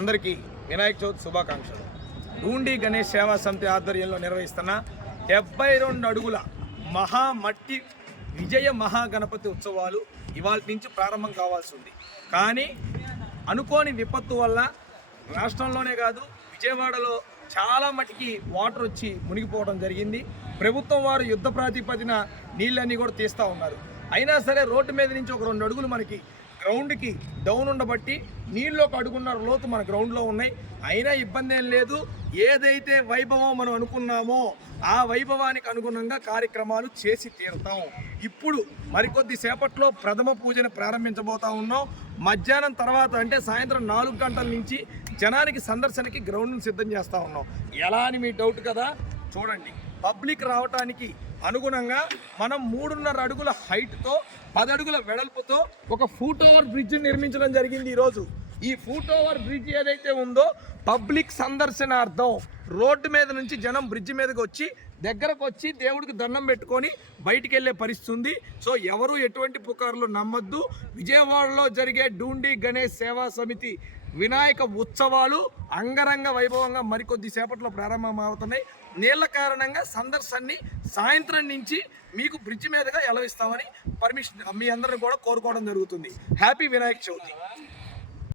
అందరికీ వినాయక చవితి శుభాకాంక్షలు. డూండి గణేష్ సేవా సమితి ఆధ్వర్యంలో నిర్వహిస్తున్న 72 అడుగుల మట్టి విజయ మహాగణపతి ఉత్సవాలు ఇవాళ నుంచి ప్రారంభం కావాల్సి ఉంది. కానీ అనుకోని విపత్తు వల్ల రాష్ట్రంలోనే కాదు విజయవాడలో చాలా మటుకి వాటర్ వచ్చి మునిగిపోవడం జరిగింది. ప్రభుత్వం వారు యుద్ధ ప్రాతిపదిన నీళ్ళన్నీ కూడా తీస్తూ ఉన్నారు. అయినా సరే రోడ్డు మీద నుంచి ఒక 2 అడుగులు మనకి గ్రౌండ్కి డౌన్ ఉండబట్టి నీళ్ళు ఒక అడుగున్నర లోతు మన గ్రౌండ్లో ఉన్నాయి. అయినా ఇబ్బంది ఏం లేదు. ఏదైతే వైభవం మనం అనుకున్నామో ఆ వైభవానికి అనుగుణంగా కార్యక్రమాలు చేసి తీరుతాం. ఇప్పుడు మరికొద్ది సేపట్లో ప్రథమ పూజను ప్రారంభించబోతా ఉన్నాం. మధ్యాహ్నం తర్వాత అంటే సాయంత్రం 4 గంటల నుంచి జనానికి సందర్శనకి గ్రౌండ్ను సిద్ధం చేస్తూ ఉన్నాం. ఎలా అని మీ డౌట్ కదా, చూడండి. పబ్లిక్ రావటానికి అనుగుణంగా మనం 3.5 అడుగుల హైట్తో 10 అడుగుల వెడల్పుతో ఒక ఫుట్ ఓవర్ బ్రిడ్జ్ నిర్మించడం జరిగింది. ఈరోజు ఈ ఫుట్ ఓవర్ బ్రిడ్జ్ ఏదైతే ఉందో పబ్లిక్ సందర్శనార్థం రోడ్డు మీద నుంచి జనం బ్రిడ్జ్ మీదకి వచ్చి దగ్గరకు వచ్చి దేవుడికి దండం పెట్టుకొని బయటికి వెళ్ళే పరిస్థితి ఉంది. సో ఎవరు ఎటువంటి పుకార్లు నమ్మద్దు. విజయవాడలో జరిగే డూండి గణేష్ సేవా సమితి వినాయక ఉత్సవాలు అంగరంగ వైభవంగా మరికొద్ది సేపట్లో ప్రారంభమవుతున్నాయి. నీళ్ల కారణంగా సందర్శన్ని సాయంత్రం నుంచి మీకు బ్రిడ్జ్ మీదుగా ఎలవిస్తామని పర్మిషన్ మీ అందరిని కూడా కోరుకోవడం జరుగుతుంది. హ్యాపీ వినాయక చవితి.